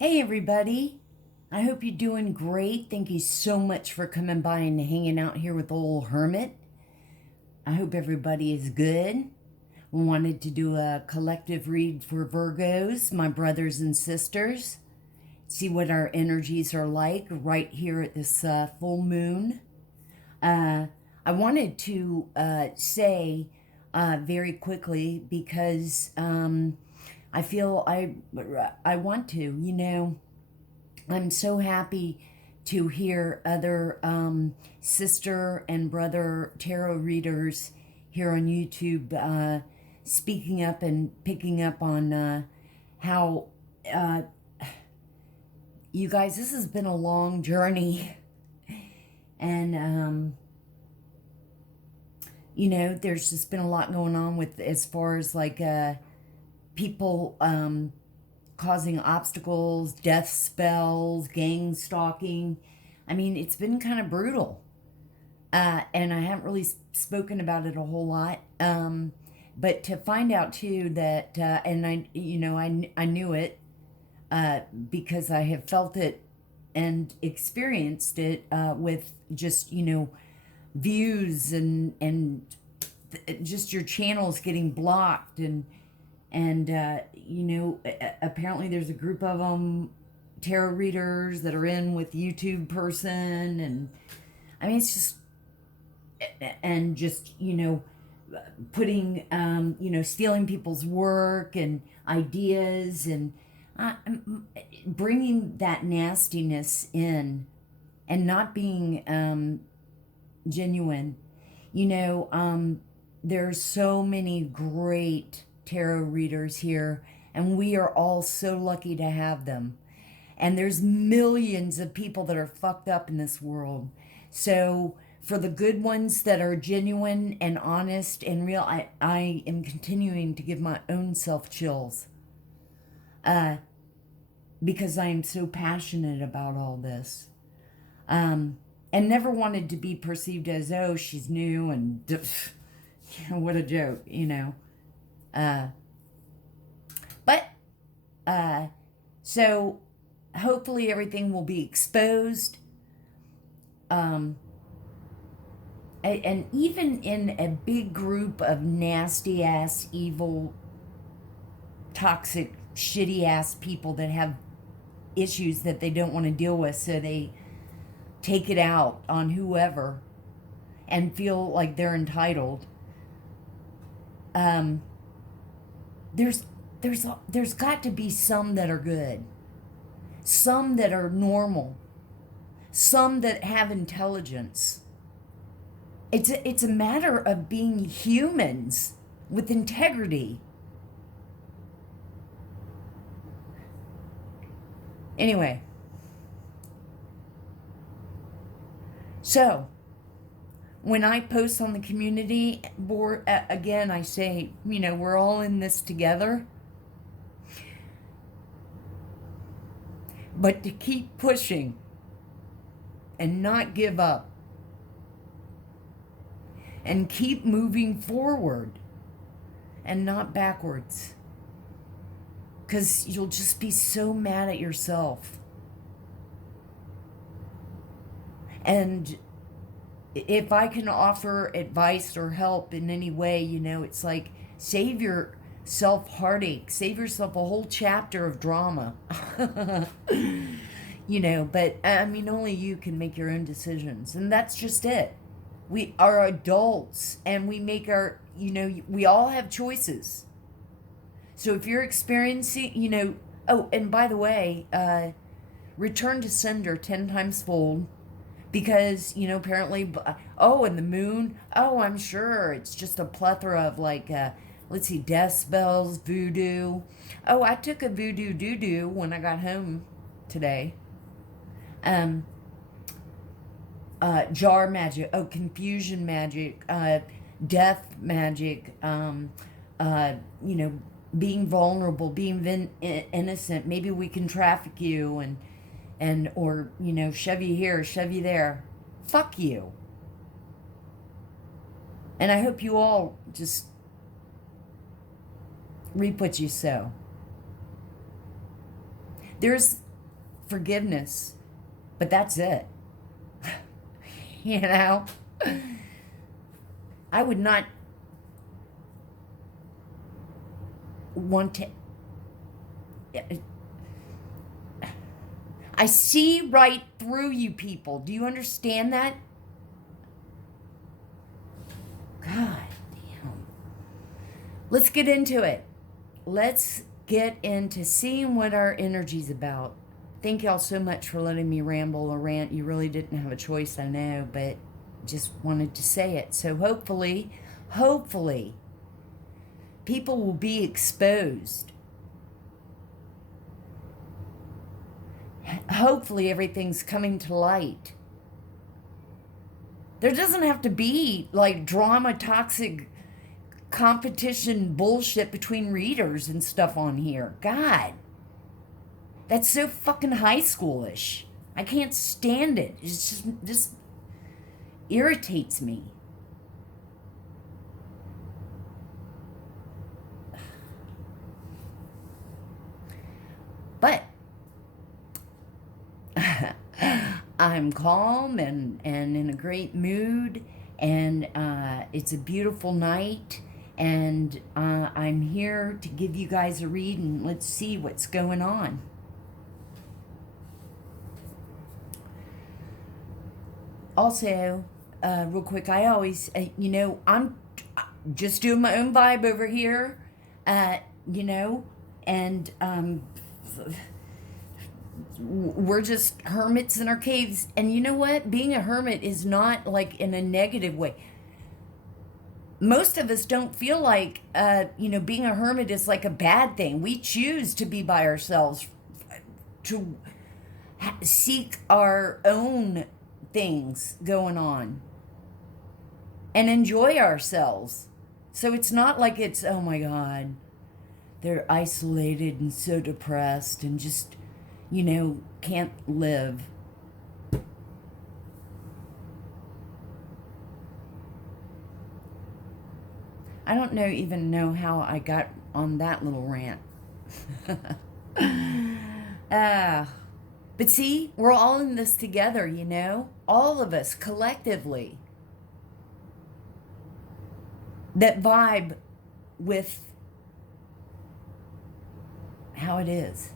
Hey everybody, I hope you're doing great. Thank you so much for coming by and hanging out here with old Hermit. I hope everybody is good. Wanted to do a collective read for Virgos, my brothers and sisters. See what our energies are like right here at this full moon. I wanted to say very quickly because I feel I want to, I'm so happy to hear other sister and brother tarot readers here on YouTube speaking up and picking up on how you guys, this has been a long journey. And, there's just been a lot going on with as far as like people causing obstacles, death spells, gang stalking. I mean, it's been kind of brutal. And I haven't really spoken about it a whole lot. But to find out too that, and I knew it because I have felt it and experienced it with just, views and just your channels getting blocked and apparently there's a group of them tarot readers that are in with YouTube person, and I mean it's just and just putting stealing people's work and ideas and bringing that nastiness in and not being genuine. There's so many great tarot readers here, and we are all so lucky to have them. And there's millions of people that are fucked up in this world. So for the good ones that are genuine and honest and real, I am continuing to give my own self chills because I am so passionate about all this. And never wanted to be perceived as, oh, she's new and what a joke, But, so hopefully everything will be exposed. And even in a big group of nasty ass, evil, toxic, shitty ass people that have issues that they don't want to deal with, so they take it out on whoever and feel like they're entitled. There's got to be some that are good, some that are normal, some that have intelligence. It's a matter of being humans with integrity. Anyway, so when I post on the community board, again, I say, we're all in this together. But to keep pushing and not give up and keep moving forward and not backwards, because you'll just be so mad at yourself. And if I can offer advice or help in any way, it's like save yourself heartache, save yourself a whole chapter of drama. But I mean, only you can make your own decisions, and that's just it. We are adults and we make our, we all have choices. So if you're experiencing, oh, and by the way, return to sender 10 times fold. Because, apparently, and the moon, I'm sure it's just a plethora of like, let's see, death spells, voodoo. Oh, I took a voodoo doo-doo when I got home today. Jar magic, confusion magic, death magic, being vulnerable, being innocent. Maybe we can traffic you or shove you here, shove you there. Fuck you. And I hope you all just reap what you sow. There's forgiveness, but that's it. You know? I would not want to... I see right through you people. Do you understand that? God damn. Let's get into it. Let's get into seeing what our energy's about. Thank y'all so much for letting me ramble or rant. You really didn't have a choice, I know, but just wanted to say it. So hopefully, people will be exposed. Hopefully everything's coming to light. There doesn't have to be like drama, toxic competition bullshit between readers and stuff on here. God, that's so fucking high schoolish. I can't stand it. It's just irritates me. But I'm calm and in a great mood, and it's a beautiful night, and I'm here to give you guys a read, and let's see what's going on. Also, real quick, I always, I'm just doing my own vibe over here, and we're just hermits in our caves. And you know what? Being a hermit is not like in a negative way. Most of us don't feel like, being a hermit is like a bad thing. We choose to be by ourselves, to seek our own things going on and enjoy ourselves. So it's not like it's, oh my God, they're isolated and so depressed and just, can't live. I don't even know how I got on that little rant. But see, we're all in this together, all of us collectively that vibe with how it is.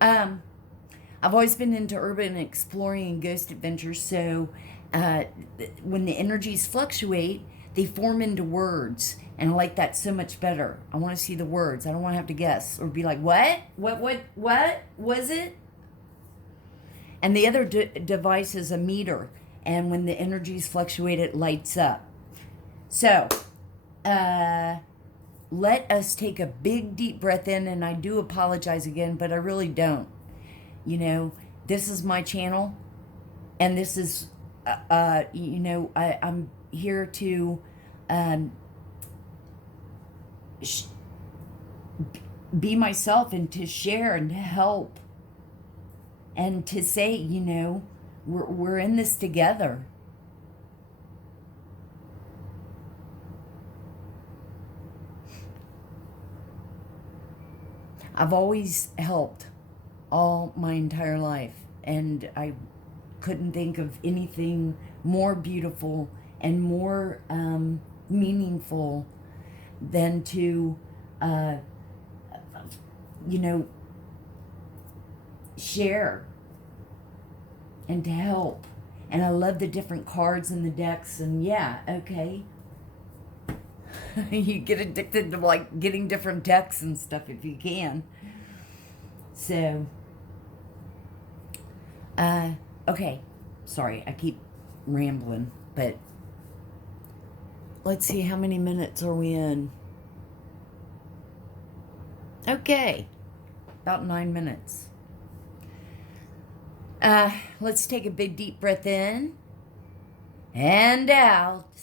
I've always been into urban exploring and ghost adventures, so when the energies fluctuate, they form into words, and I like that so much better. I want to see the words. I don't want to have to guess or be like, what was it? And the other device is a meter, and when the energies fluctuate, it lights up. So, let us take a big deep breath in, and I do apologize again, but I really don't. This is my channel, and this is, I'm here to be myself and to share and to help and to say, we're in this together. I've always helped all my entire life, and I couldn't think of anything more beautiful and more meaningful than to, share and to help. And I love the different cards in the decks, and yeah, okay. You get addicted to like getting different decks and stuff if you can. So, okay. Sorry, I keep rambling, but let's see, how many minutes are we in? Okay, about 9 minutes. Let's take a big deep breath in and out,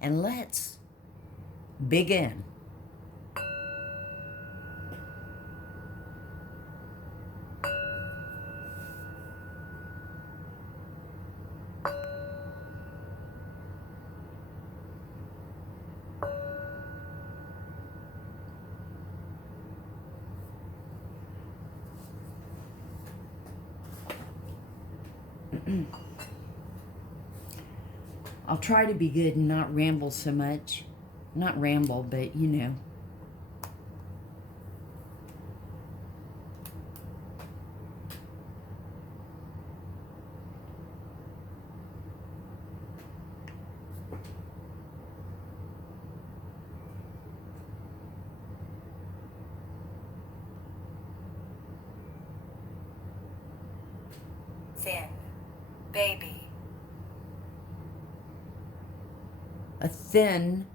and let's begin. I'll try to be good and not ramble so much. Not ramble, but you know. Thin baby. A thin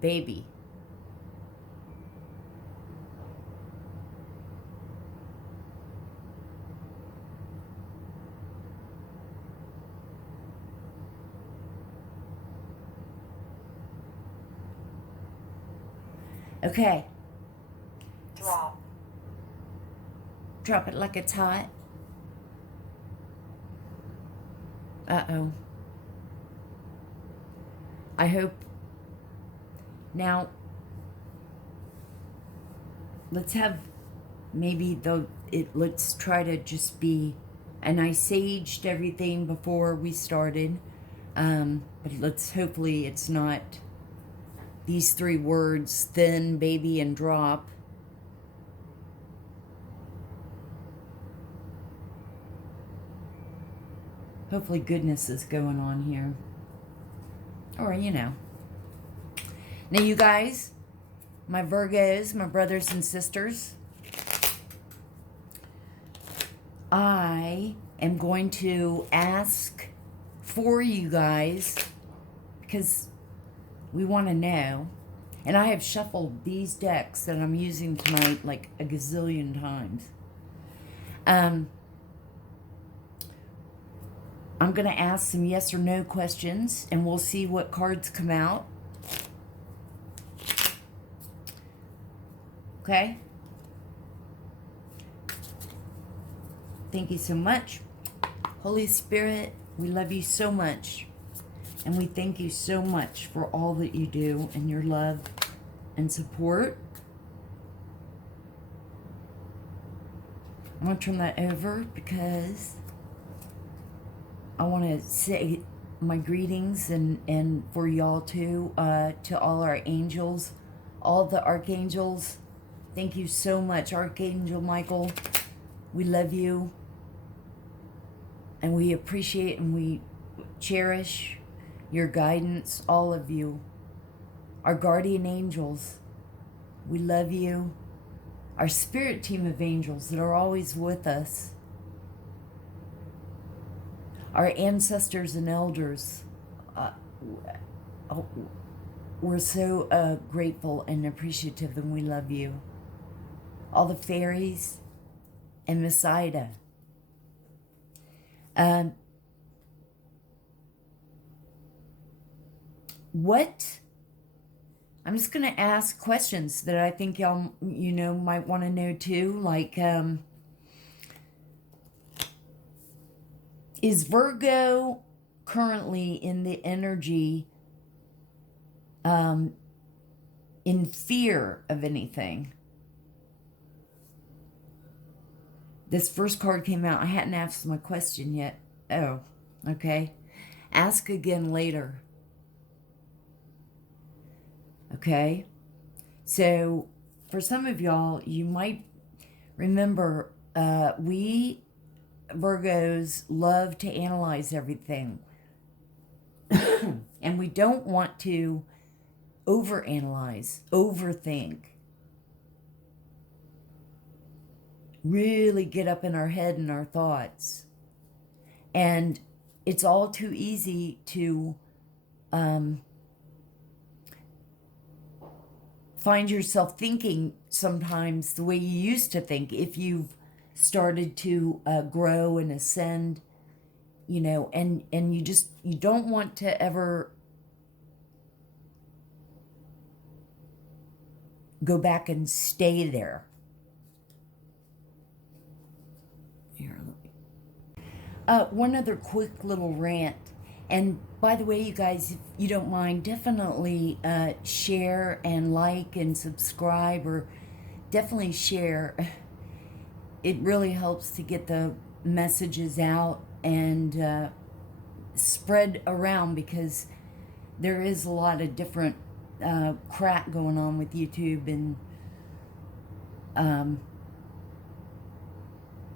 baby. Okay. Drop. Drop it like it's hot. Uh-oh. I hope. Now, let's have maybe let's try to just be, and I saged everything before we started, but let's hopefully it's not these three words, thin, baby, and drop. Hopefully goodness is going on here. Or, you know. Now, you guys, my Virgos, my brothers and sisters, I am going to ask for you guys, because we want to know. And I have shuffled these decks that I'm using tonight like a gazillion times. I'm going to ask some yes or no questions, and we'll see what cards come out. Okay? Thank you so much. Holy Spirit, we love you so much. And we thank you so much for all that you do and your love and support. I'm going to turn that over because I want to say my greetings and for y'all too, to all our angels, all the archangels. Thank you so much, Archangel Michael. We love you. And we appreciate and we cherish your guidance, all of you. Our guardian angels, we love you. Our spirit team of angels that are always with us. Our ancestors and elders, we're so grateful and appreciative, and we love you. All the fairies and Miss Ida. I'm just going to ask questions that I think y'all, you know, might want to know too. Like, is Virgo currently in the energy in fear of anything? This first card came out. I hadn't asked my question yet. Oh, okay. Ask again later. Okay? So, for some of y'all, you might remember we Virgos love to analyze everything. And we don't want to overanalyze, overthink. Really get up in our head and our thoughts. And it's all too easy to find yourself thinking sometimes the way you used to think if you've started to grow and ascend, you know, and you don't want to ever go back and stay there. Here, one other quick little rant. And by the way, you guys, if you don't mind, definitely share and like and subscribe, or definitely share. It really helps to get the messages out and spread around, because there is a lot of different crap going on with YouTube, and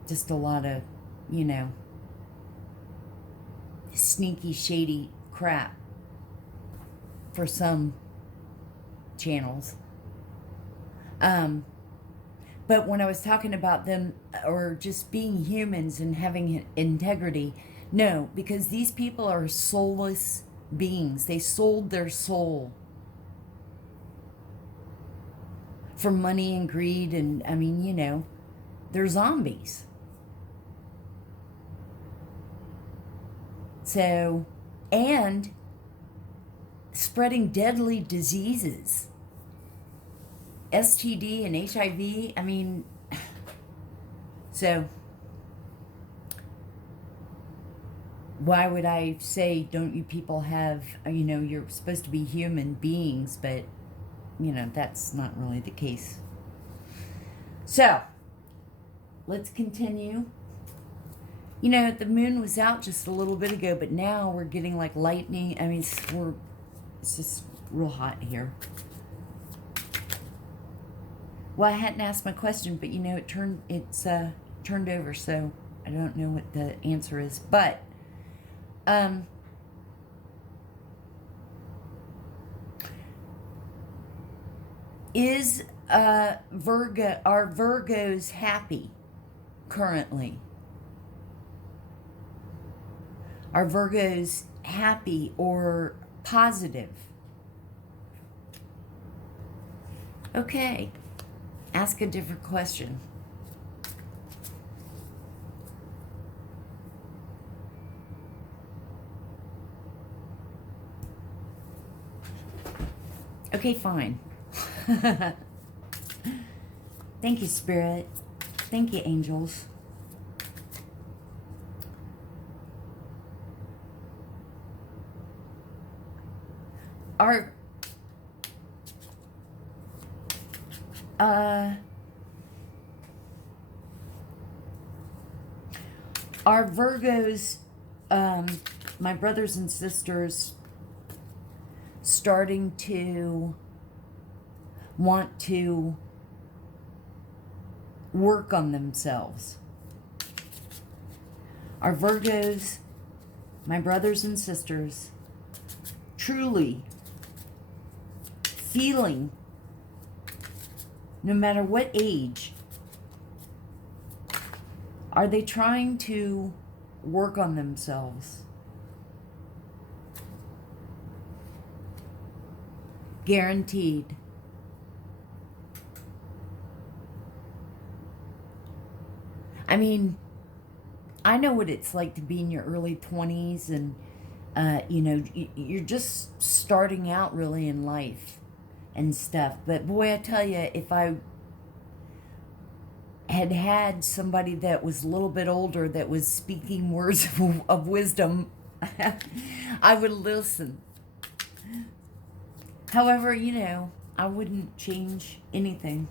just a lot of, you know, sneaky, shady crap for some channels. But when I was talking about them, or just being humans and having integrity, no, because these people are soulless beings. They sold their soul for money and greed, and I mean, you know, they're zombies. So, and spreading deadly diseases, STD and HIV. I mean, so why would I say, don't you people have, you know, you're supposed to be human beings, but, you know, that's not really the case. So, let's continue. You know, the moon was out just a little bit ago, but now we're getting like lightning. I mean, it's just real hot here. Well, I hadn't asked my question, but you know, it's turned over, so I don't know what the answer is. But is Virgo, are Virgos happy currently? Are Virgos happy or positive? Okay, ask a different question. Okay, fine. Thank you, Spirit. Thank you, angels. Are Virgos, my brothers and sisters, starting to want to work on themselves? Are Virgos, my brothers and sisters, truly feeling, no matter what age, are they trying to work on themselves? Guaranteed. I mean, I know what it's like to be in your early 20s, and you know, you're just starting out really in life and stuff. But boy, I tell you, if I had somebody that was a little bit older that was speaking words of wisdom, I would listen. However, you know, I wouldn't change anything.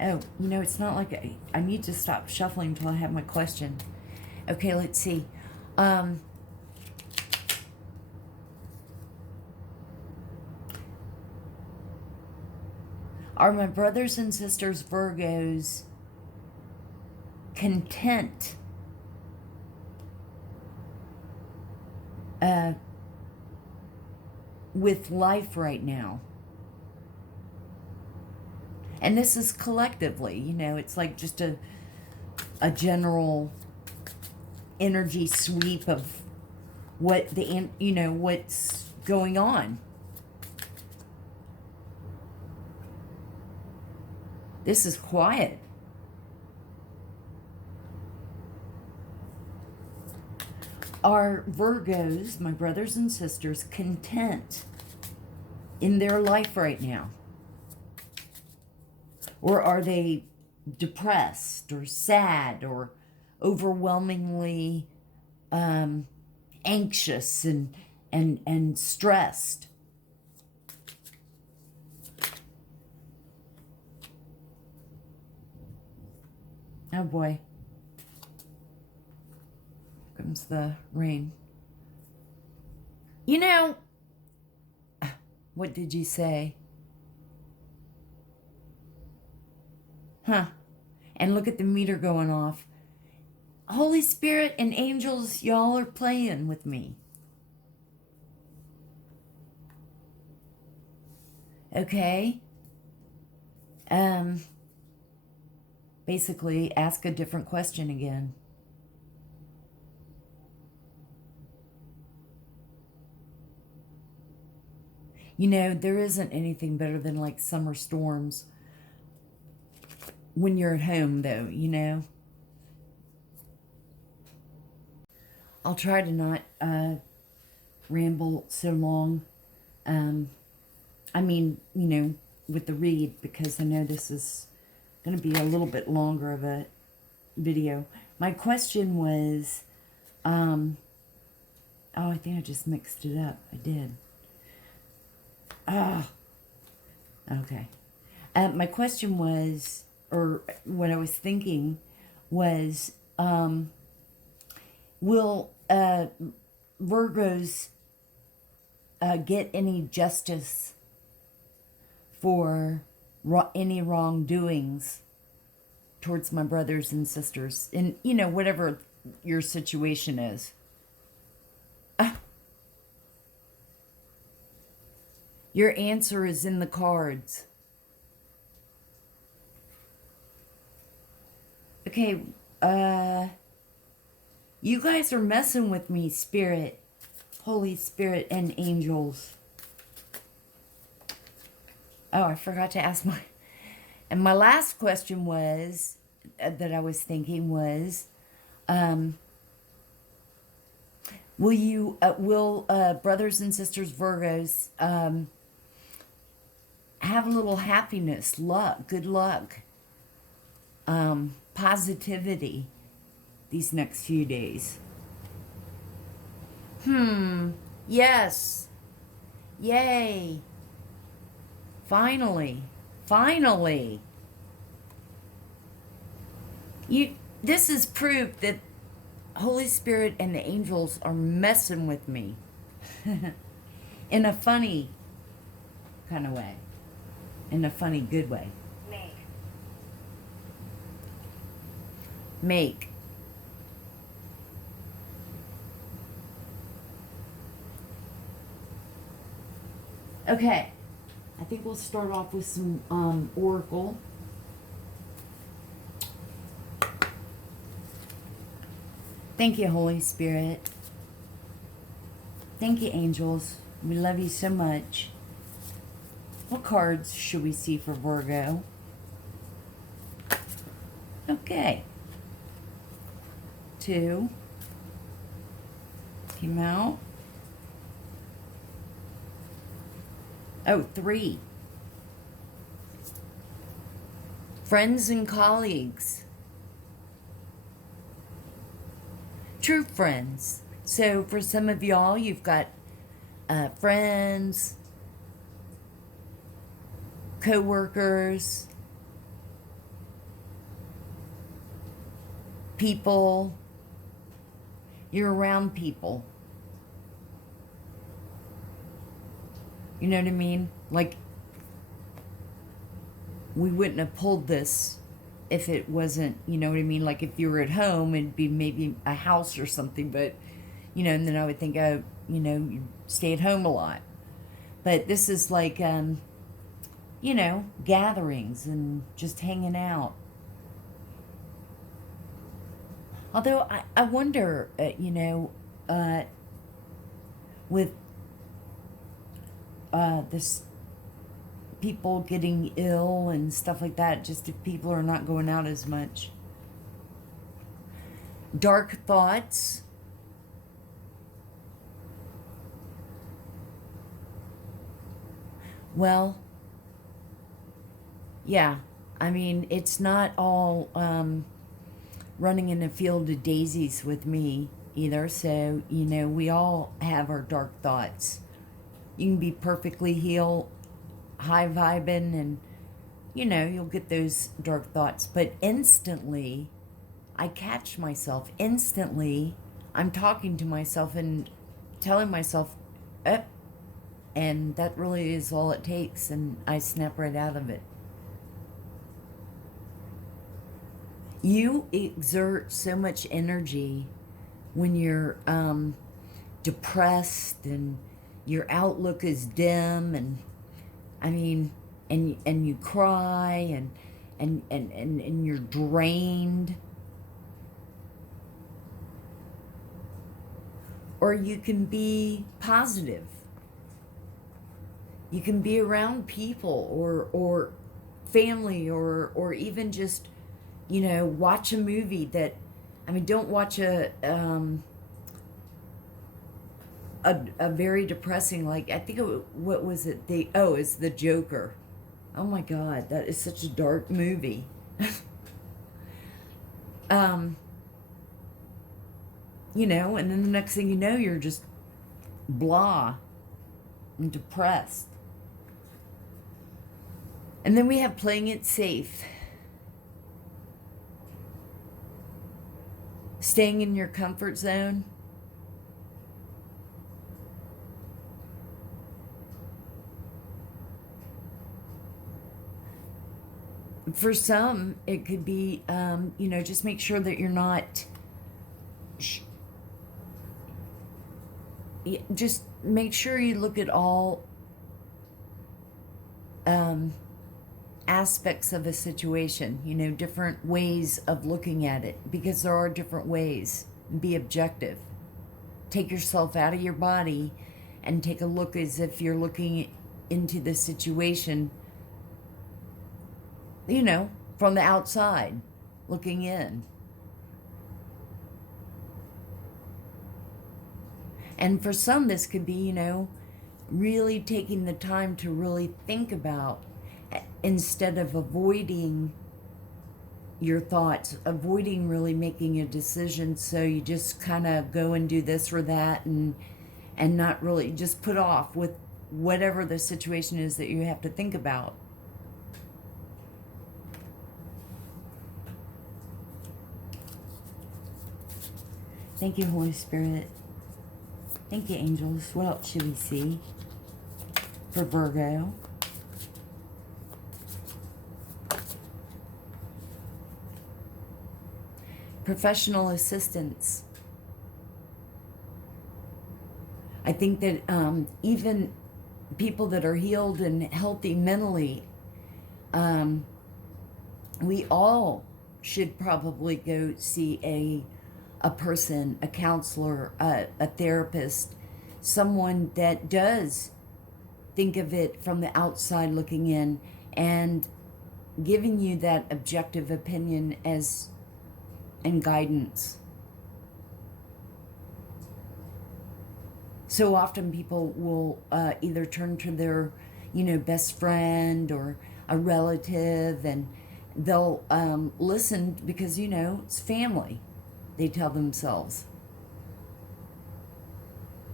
Oh, you know, it's not like I need to stop shuffling until I have my question. Okay, let's see. Are my brothers and sisters Virgos content with life right now? And this is collectively, you know, it's like just a general energy sweep of what the, you know, what's going on. This is quiet. Are Virgos, my brothers and sisters, content in their life right now? Or are they depressed or sad or overwhelmingly anxious and stressed? Oh boy. comes the rain. You know, what did you say? Huh. And look at the meter going off. Holy Spirit and angels, y'all are playing with me. Okay. Basically, ask a different question again. You know, there isn't anything better than like summer storms when you're at home, though, you know. I'll try to not ramble so long. I mean, you know, with the read, because I know this is going to be a little bit longer of a video. My question was, oh, I think I just mixed it up. I did. Oh, okay. My question was, or what I was thinking was, will Virgos get any justice for any wrongdoings towards my brothers and sisters, and you know, whatever your situation is? Your answer is in the cards. Okay, you guys are messing with me, Spirit, Holy Spirit, and angels. Oh, I forgot to ask my... And my last question was, that I was thinking was, will brothers and sisters Virgos have a little happiness, luck, good luck, positivity these next few days? Yes. Yay. Finally. This is proof that Holy Spirit and the angels are messing with me. In a funny kind of way. In a funny, good way. Make. Okay. I think we'll start off with some oracle. Thank you, Holy Spirit. Thank you, angels. We love you so much. What cards should we see for Virgo? Okay. 2 came out. Oh, 3. Friends and colleagues. True friends. So for some of y'all, you've got friends, co-workers, people. You're around people. You know what I mean? Like, we wouldn't have pulled this if it wasn't, you know what I mean? Like, if you were at home, it'd be maybe a house or something, but, you know, and then I would think, oh, you know, you stay at home a lot. But this is like, you know, gatherings and just hanging out. Although, I wonder, you know, with this people getting ill and stuff like that, just if people are not going out as much. Dark thoughts. Well, yeah, I mean, it's not all running in a field of daisies with me either, so, you know, we all have our dark thoughts. You can be perfectly healed, high vibing, and, you know, you'll get those dark thoughts. But instantly, I catch myself. Instantly, I'm talking to myself and telling myself, eh, and that really is all it takes, and I snap right out of it. You exert so much energy when you're depressed and your outlook is dim, and I mean, and you cry and you're drained. Or you can be positive. You can be around people or family or even just, you know, watch a movie that, I mean, don't watch a very depressing, like, I think what was it? It's The Joker. Oh my God, that is such a dark movie. You know, and then the next thing you know, you're just blah and depressed. And then we have playing it safe. Staying in your comfort zone. For some, it could be, you know, just make sure that you're not... just make sure you look at all aspects of a situation, you know, different ways of looking at it, because there are different ways. Be objective. Take yourself out of your body and take a look as if you're looking into the situation, you know, from the outside, looking in. And for some, this could be, you know, really taking the time to really think about, instead of avoiding your thoughts, avoiding really making a decision. So you just kind of go and do this or that and not really, just put off with whatever the situation is that you have to think about. Thank you, Holy Spirit. Thank you, angels. What else should we see for Virgo? Professional assistance. I think that even people that are healed and healthy mentally, we all should probably go see a person, a counselor, a therapist, someone that does think of it from the outside looking in and giving you that objective opinion and guidance. So often people will either turn to their, you know, best friend or a relative, and they'll listen because, you know, it's family, they tell themselves.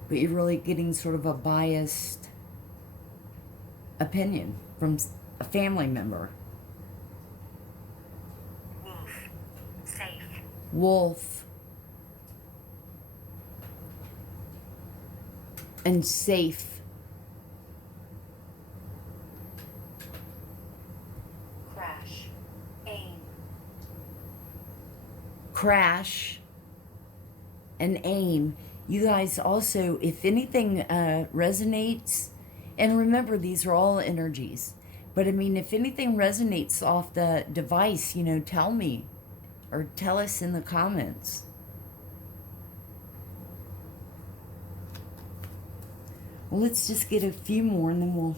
But you're really getting sort of a biased opinion from a family member. Wolf. Safe. Wolf. And safe. Crash. Aim. Crash and aim. You guys also, if anything resonates, and remember, these are all energies, but I mean, if anything resonates off the device, you know, tell me or tell us in the comments. Well, let's just get a few more and then we'll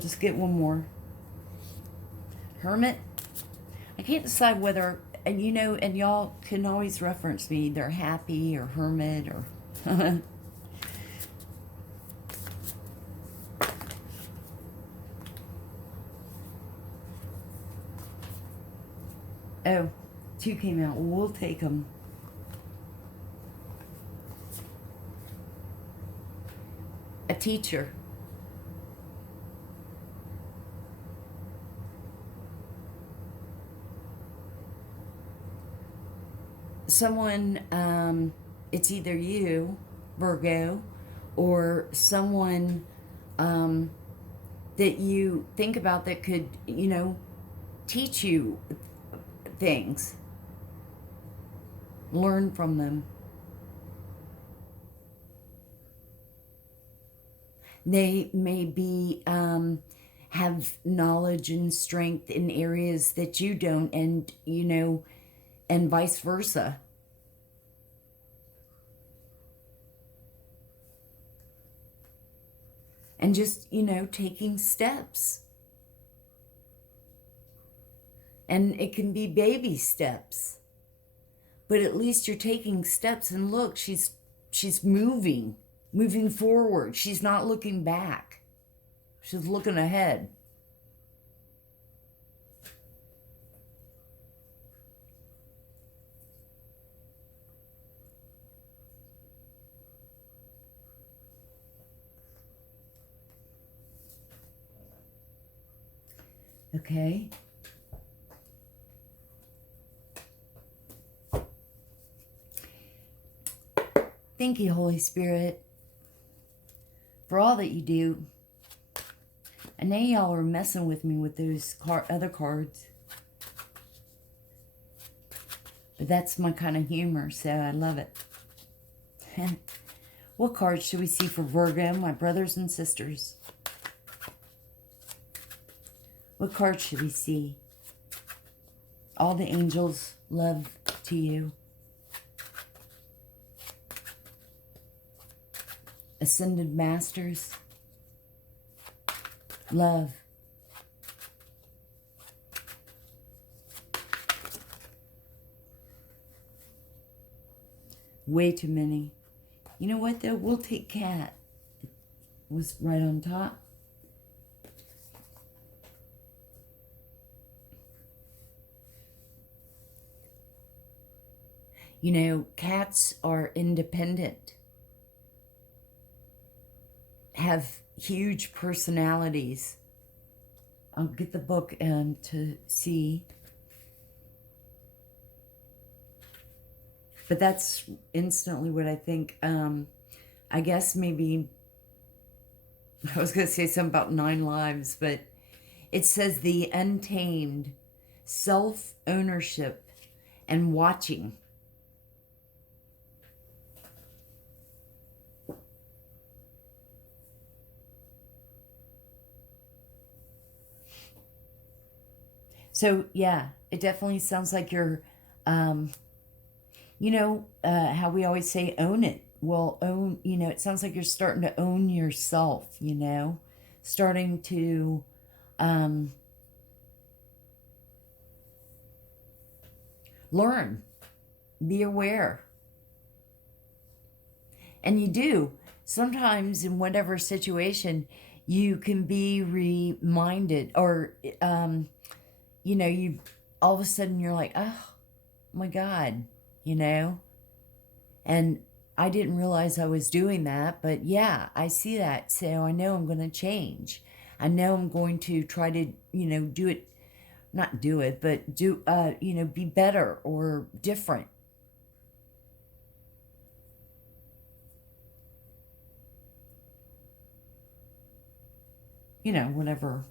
just get one more. Hermit. I can't decide whether, and you know, and y'all can always reference me, either happy or hermit or oh, two came out. We'll take them. A teacher. someone, it's either you, Virgo, or someone that you think about that could, teach you things. Learn from them. They may be have knowledge and strength in areas that you don't, and and vice versa. And just taking steps. And it can be baby steps, but at least you're taking steps. And look, she's moving forward. She's not looking back. She's looking ahead. Okay. Thank you, Holy Spirit, for all that you do. I know y'all are messing with me with those other cards. But that's my kind of humor, so I love it. What cards should we see for Virgo, my brothers and sisters? What cards should we see? All the angels, love to you. Ascended Masters, love. Way too many. You know what, though? We'll take Cat. It was right on top. Cats are independent. Have huge personalities. I'll get the book to see. But that's instantly what I think. I guess maybe, I was going to say something about 9 lives, but it says the untamed, self-ownership, and watching. So, yeah, it definitely sounds like you're, how we always say own it. Well, it sounds like you're starting to own yourself, starting to learn, be aware. And you do. Sometimes in whatever situation, you can be reminded, or, you all of a sudden you're like, oh my God, and I didn't realize I was doing that, but yeah, I see that. So I know I'm going to change. I know I'm going to try to, do it, not do it, but do, be better or different. Whatever.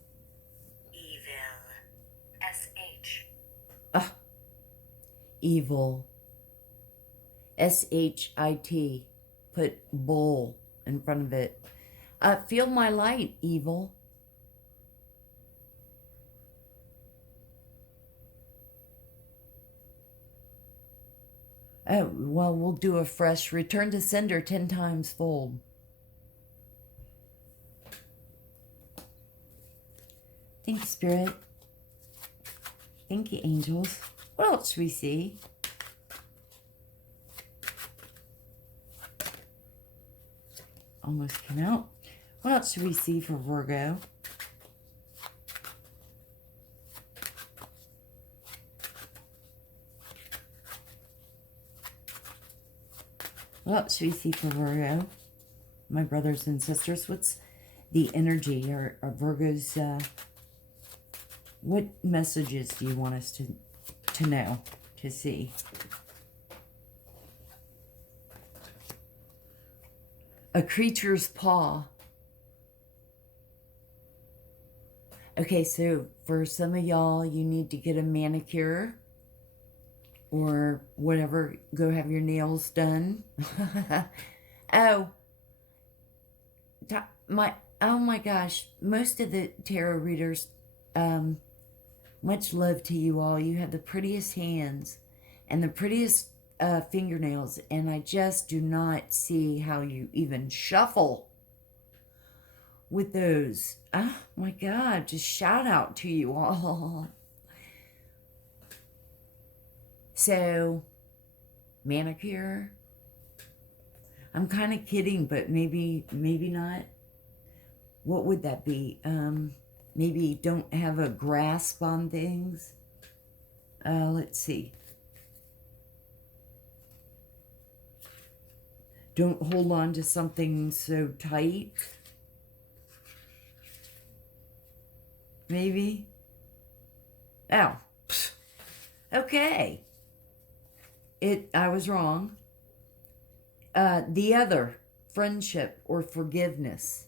Evil. S-H. Evil. S-H-I-T. Put bull in front of it. Feel my light, evil. Oh, well, we'll do a fresh return to sender 10 times fold. Thank you, Spirit. Thank you, angels. What else should we see? Almost came out. What else should we see for Virgo? What else should we see for Virgo? My brothers and sisters, what's the energy or Virgo's, what messages do you want us to know, to see? A creature's paw. Okay, so for some of y'all, you need to get a manicure or whatever. Go have your nails done. Oh, oh my gosh. Most of the tarot readers, much love to you all. You have the prettiest hands and the prettiest fingernails, and I just do not see how you even shuffle with those. Oh my God, just shout out to you all. So, manicure. I'm kind of kidding, but maybe not. What would that be? Maybe don't have a grasp on things. Let's see. Don't hold on to something so tight. Maybe. Oh. Okay. I was wrong. The other, friendship or forgiveness.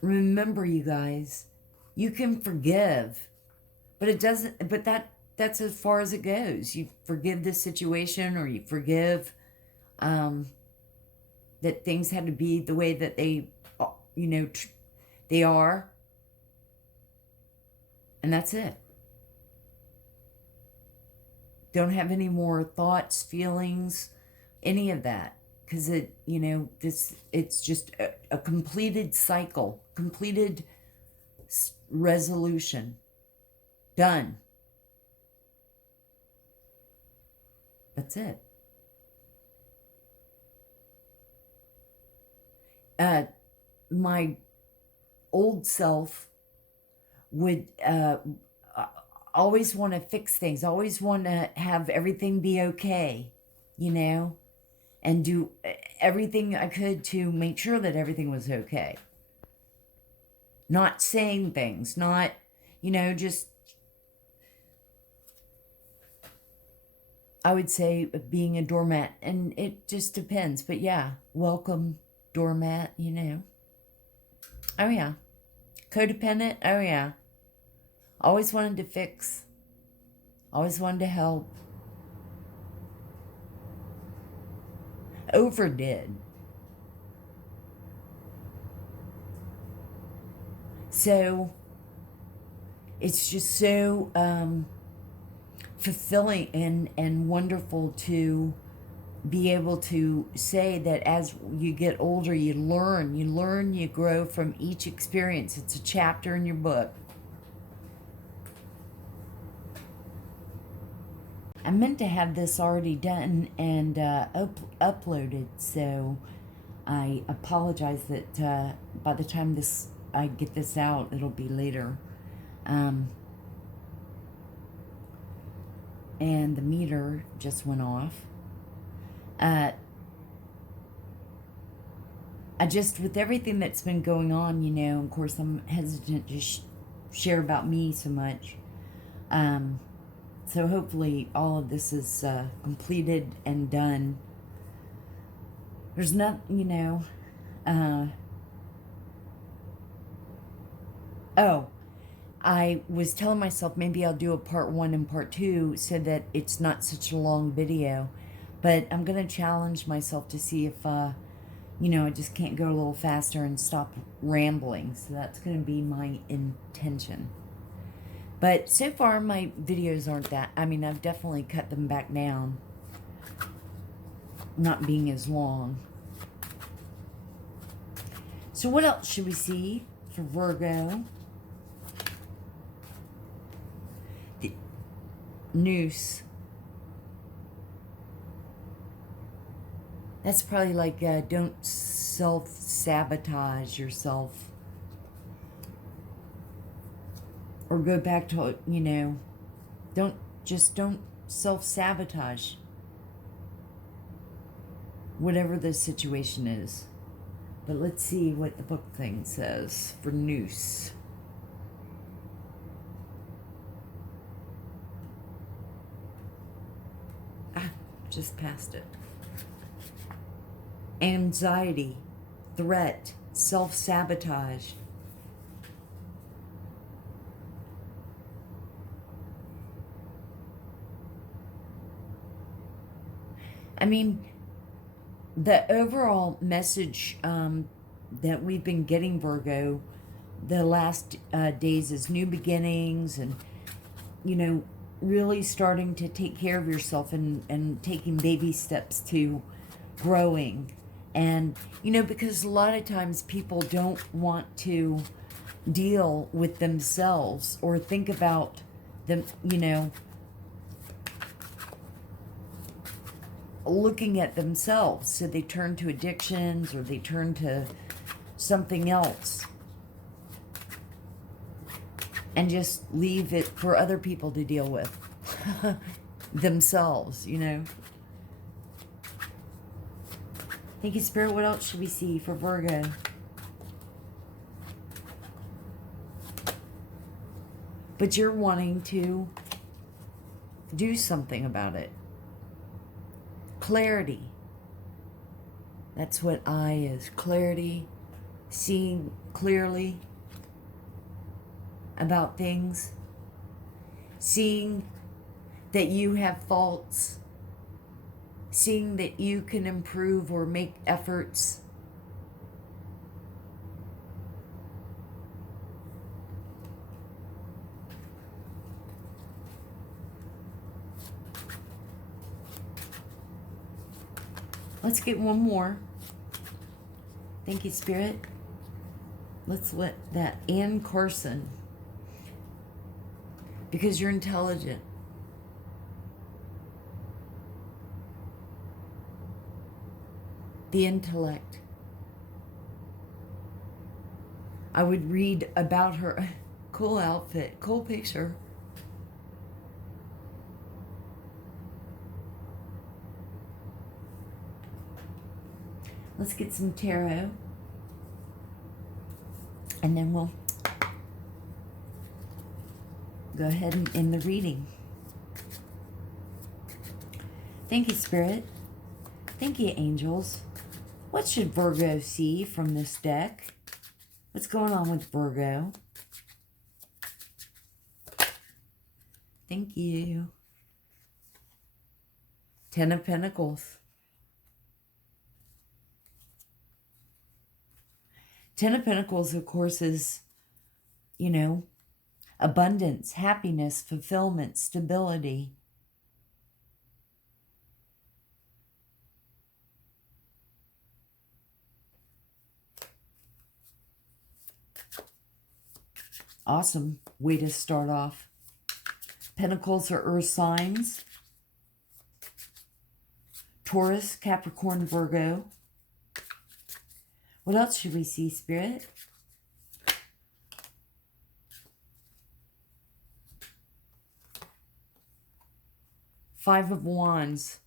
Remember, you guys, you can forgive, but it doesn't, but that's as far as it goes. You forgive the situation, or you forgive that things had to be the way that they, they are. And that's it. Don't have any more thoughts, feelings, any of that. Because it's just a completed cycle, completed resolution. Done. That's it. My old self would always want to fix things, always want to have everything be okay, and do everything I could to make sure that everything was okay. Not saying things, not, just, I would say being a doormat. And it just depends. But yeah, welcome doormat, Oh yeah. Codependent, oh yeah. Always wanted to fix. Always wanted to help. Overdid. So it's just so fulfilling and wonderful to be able to say that as you get older, you learn, you grow from each experience. It's a chapter in your book. I meant to have this already done and uploaded, so I apologize that by the time I get this out, it'll be later. And the meter just went off. I just, with everything that's been going on, of course, I'm hesitant to share about me so much. So hopefully all of this is completed and done. There's not, oh, I was telling myself maybe I'll do a part 1 and part 2 so that it's not such a long video. But I'm going to challenge myself to see if, I just can't go a little faster and stop rambling. So that's going to be my intention. But so far, my videos aren't that. I've definitely cut them back down. Not being as long. So what else should we see for Virgo? The noose. That's probably like, don't self-sabotage yourself. Or go back to, don't self-sabotage. Whatever the situation is. But let's see what the book thing says for noose. Just passed it. Anxiety, threat, self-sabotage. I mean, the overall message that we've been getting, Virgo, the last days is new beginnings and, you know, really starting to take care of yourself and taking baby steps to growing. And, you know, because a lot of times people don't want to deal with themselves or think about them, you know, looking at themselves. So they turn to addictions or they turn to something else and just leave it for other people to deal with themselves, you know. Thank you, Spirit. What else should we see for Virgo? But you're wanting to do something about it. Clarity. That's what I is. Clarity. Seeing clearly about things. Seeing that you have faults. Seeing that you can improve or make efforts. Let's get one more. Thank you, Spirit. Let's let that Ann Carson. Because you're intelligent. The intellect. I would read about her. Cool outfit, cool picture. Let's get some tarot. And then we'll go ahead and end the reading. Thank you, Spirit. Thank you, angels. What should Virgo see from this deck? What's going on with Virgo? Thank you. Ten of Pentacles. Ten of Pentacles, of course, is, you know, abundance, happiness, fulfillment, stability. Awesome way to start off. Pentacles are earth signs. Taurus, Capricorn, Virgo. What else should we see, Spirit? Five of Wands.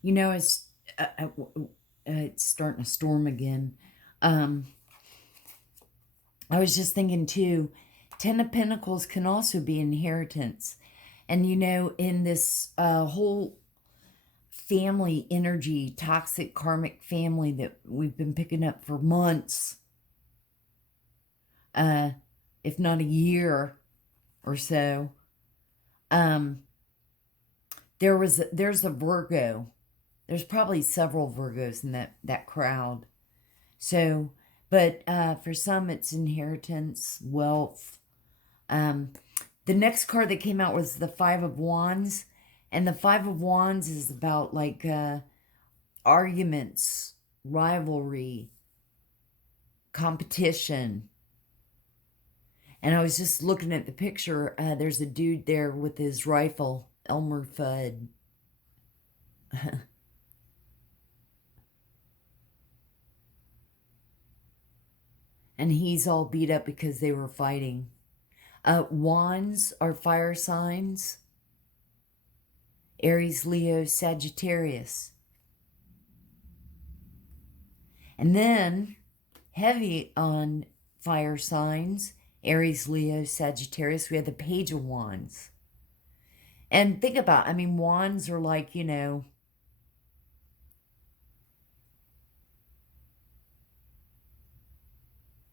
You know, it's starting to storm again. I was just thinking too, Ten of Pentacles can also be inheritance. And you know, in this whole family energy, toxic karmic family that we've been picking up for months, if not a year or so, there's a Virgo. There's probably several Virgos in that crowd. So, but for some, it's inheritance, wealth. The next card that came out was the Five of Wands. And the Five of Wands is about like arguments, rivalry, competition. And I was just looking at the picture. There's a dude there with his rifle, Elmer Fudd. And he's all beat up because they were fighting. Wands are fire signs. Aries, Leo, Sagittarius. And then heavy on fire signs, Aries, Leo, Sagittarius, we have the Page of Wands. And think about, I mean, wands are like, you know,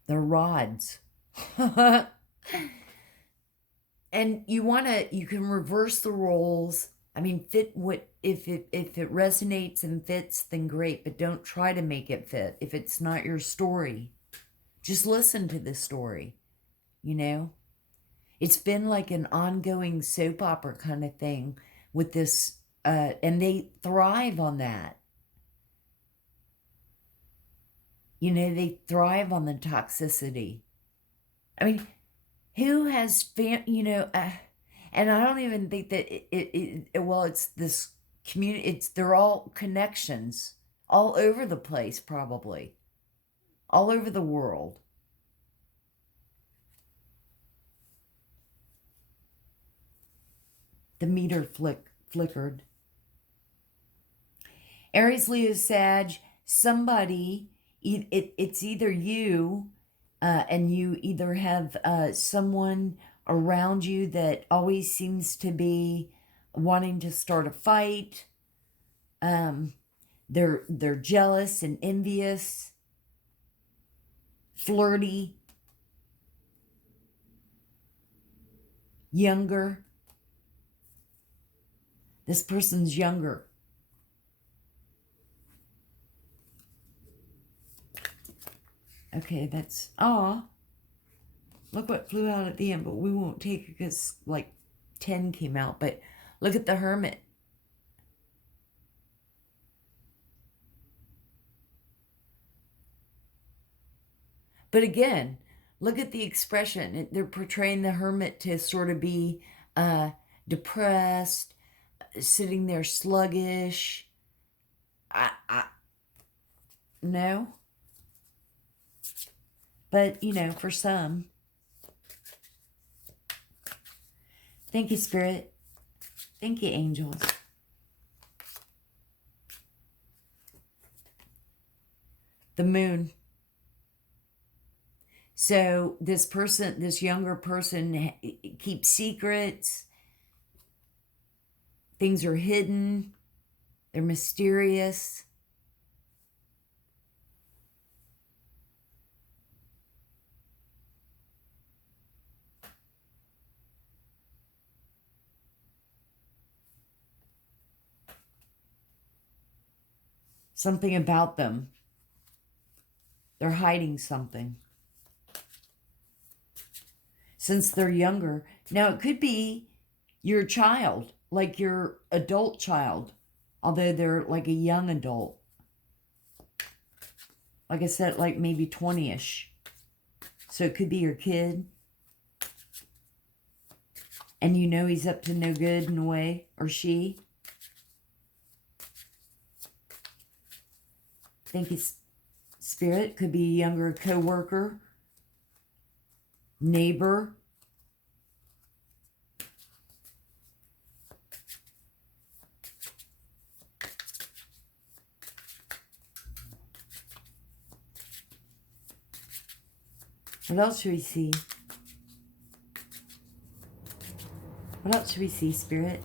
they're rods. And you can reverse the roles. I mean, fit what, if it resonates and fits, then great, but don't try to make it fit if it's not your story. Just listen to the story, you know? It's been like an ongoing soap opera kind of thing with this, and they thrive on that. You know, they thrive on the toxicity. I mean, who has, you know, and I don't even think that well, it's this community, they're all connections all over the place, probably all over the world. The meter flickered. Aries, Leo, Sag, somebody, it's either you, and you either have someone around you that always seems to be wanting to start a fight. They're jealous and envious, flirty, younger. This person's younger. Okay, that's, look what flew out at the end, but we won't take it because like 10 came out. But look at the Hermit. But again, look at the expression. They're portraying the Hermit to sort of be depressed, sitting there sluggish. No. But, you know, for some. Thank you, Spirit. Thank you, angels. The Moon. So this person, this younger person, keeps secrets. Things are hidden. They're mysterious. Something about them. They're hiding something. Since they're younger. Now, it could be your child, like your adult child, although they're like a young adult. Like I said, like maybe 20-ish. So it could be your kid. And you know he's up to no good in a way, or she. Think it's Spirit. Could be a younger co-worker, neighbor. What else should we see? What else should we see, Spirit?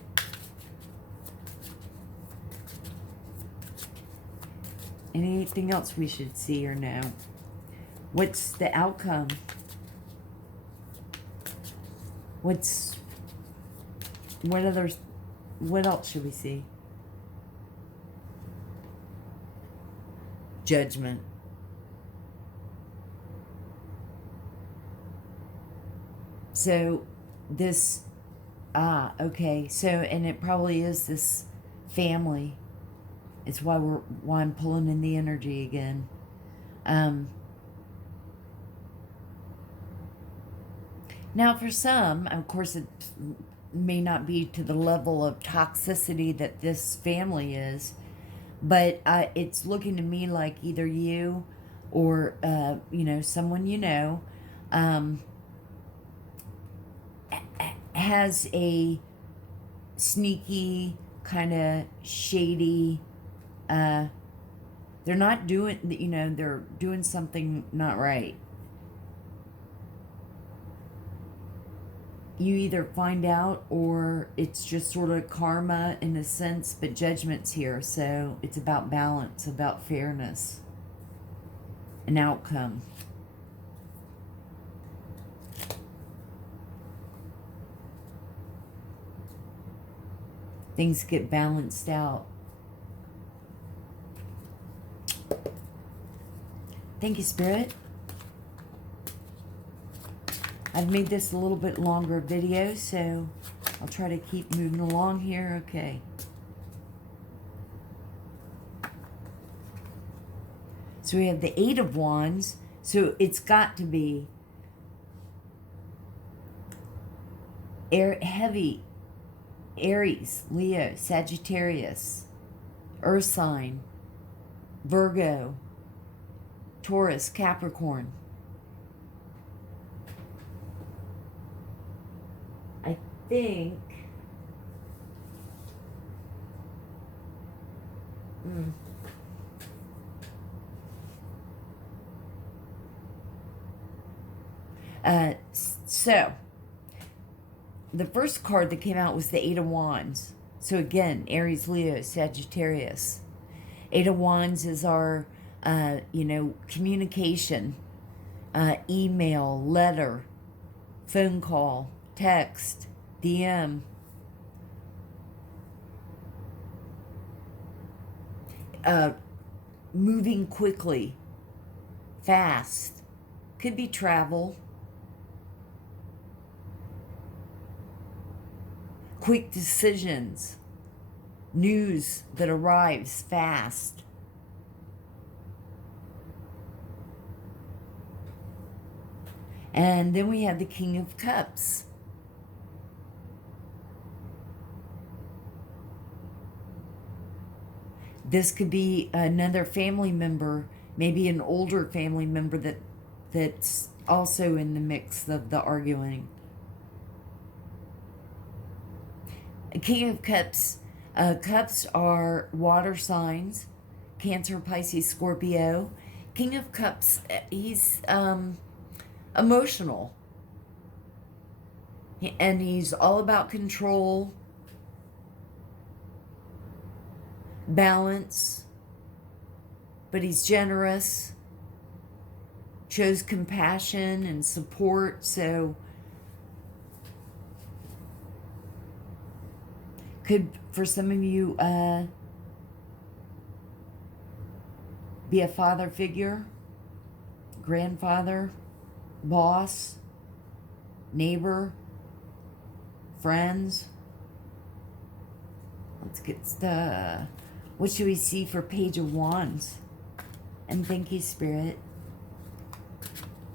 Anything else we should see or know? What's the outcome? What else should we see? Judgment. So this, okay. So, and it probably is this family. It's why I'm pulling in the energy again. Now, for some, of course, it may not be to the level of toxicity that this family is, but it's looking to me like either you or, you know, someone you know has a sneaky kind of shady. They're not doing, they're doing something not right. You either find out, or it's just sort of karma in a sense, but judgment's here. So it's about balance, about fairness, an outcome. Things get balanced out. Thank you, Spirit. I've made this a little bit longer video, so I'll try to keep moving along here. Okay. So we have the Eight of Wands. So it's got to be heavy Aries, Leo, Sagittarius, Earth sign, Virgo, Taurus, Capricorn. I think so the first card that came out was the Eight of Wands. So again, Aries, Leo, Sagittarius. Eight of Wands is our communication, email, letter, phone call, text, DM. Moving quickly, fast. Could be travel. Quick decisions. News that arrives fast. And then we have the King of Cups. This could be another family member, maybe an older family member that's also in the mix of the arguing. King of Cups. Cups are water signs. Cancer, Pisces, Scorpio. King of Cups, he's emotional. And he's all about control, balance, but he's generous, shows compassion and support. So could, for some of you, be a father figure, grandfather, boss, neighbor, friends. Let's get what should we see for Page of Wands? And thank you, Spirit.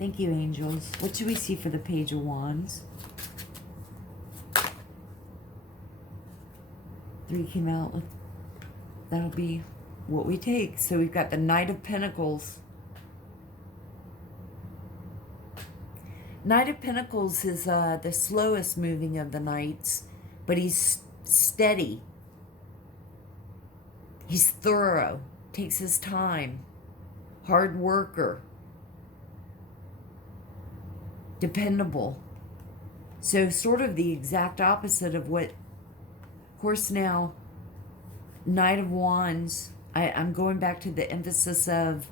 Thank you, angels. What should we see for the Page of Wands? 3 came out. That'll be what we take. So we've got the Knight of Pentacles. Knight of Pentacles is the slowest moving of the knights, but he's steady. He's thorough, takes his time, hard worker, dependable. So sort of the exact opposite of what, of course now, Knight of Wands, I'm going back to the emphasis of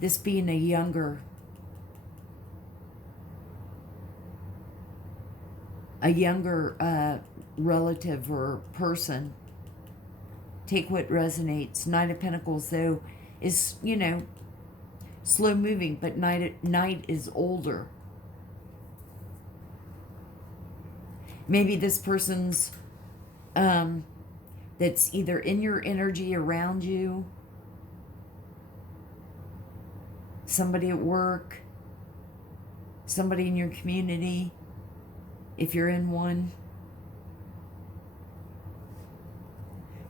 this being a younger relative or person. Take what resonates. Knight of Pentacles, though, is, slow moving, but Knight is older. Maybe this person's that's either in your energy, around you, somebody at work, somebody in your community, if you're in one.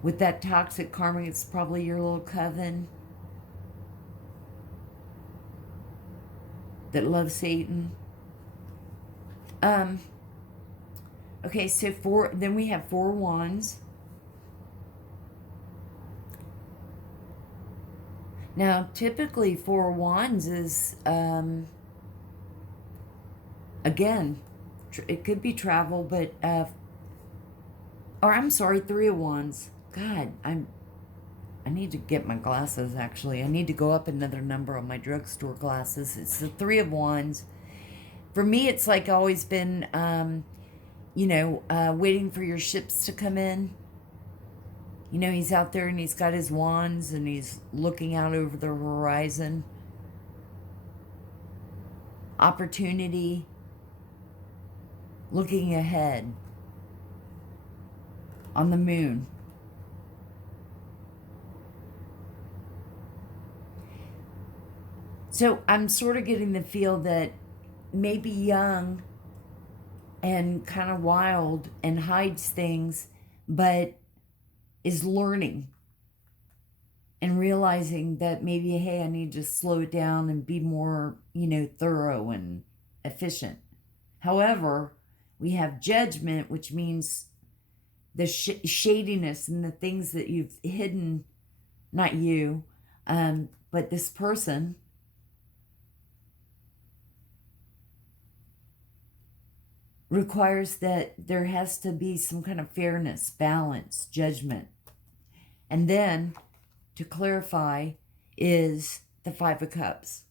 With that toxic karma, it's probably your little coven that loves Satan. Okay, so then we have 4 wands. Now, typically 4 wands is, again, it could be travel, but, or I'm sorry, 3 of wands. God, I need to get my glasses, actually. I need to go up another number on my drugstore glasses. It's the 3 of wands. For me, it's like always been, waiting for your ships to come in. You know, he's out there and he's got his wands and he's looking out over the horizon. Opportunity. Looking ahead. On the moon. So I'm sort of getting the feel that maybe young and kind of wild and hides things, but is learning and realizing that maybe, hey, I need to slow it down and be more, thorough and efficient. However, we have judgment, which means the shadiness and the things that you've hidden, not you, but this person. Requires that there has to be some kind of fairness, balance, judgment. And then, to clarify, is the 5 of Cups,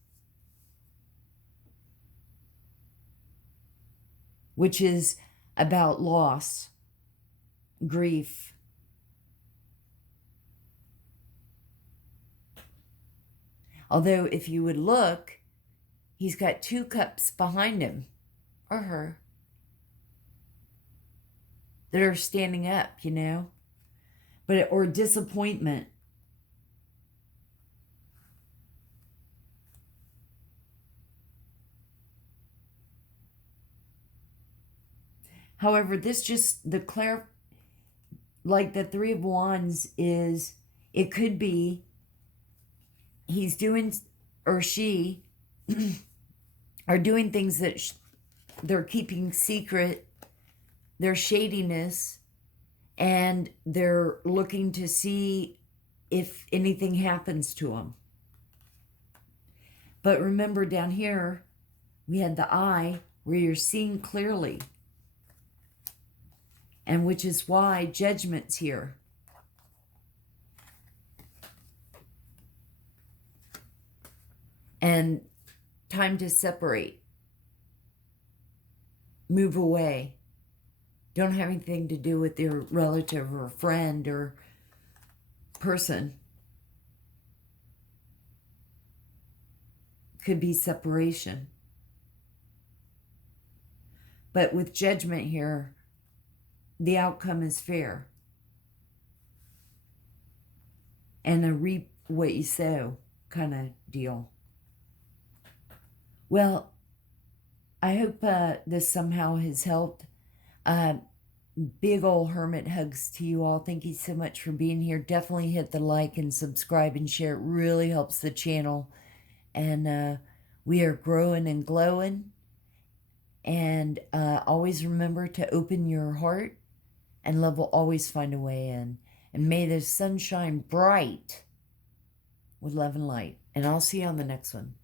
which is about loss, grief. Although, if you would look, he's got 2 cups behind him, or her, that are standing up, or disappointment. However, this just, like the 3 of Wands is, it could be he's doing, or she, are doing things that they're keeping secret, their shadiness, and they're looking to see if anything happens to them. But remember, down here, we had the eye where you're seeing clearly. And which is why judgment's here. And time to separate. Move away. Don't have anything to do with your relative or friend or person. Could be separation. But with judgment here, the outcome is fair. And a reap what you sow kind of deal. Well, I hope this somehow has helped. Big old hermit hugs to you all. Thank you so much for being here. Definitely hit the like and subscribe and share. It really helps the channel. And we are growing and glowing. And always remember to open your heart, and love will always find a way in. And may the sun shine bright with love and light. And I'll see you on the next one.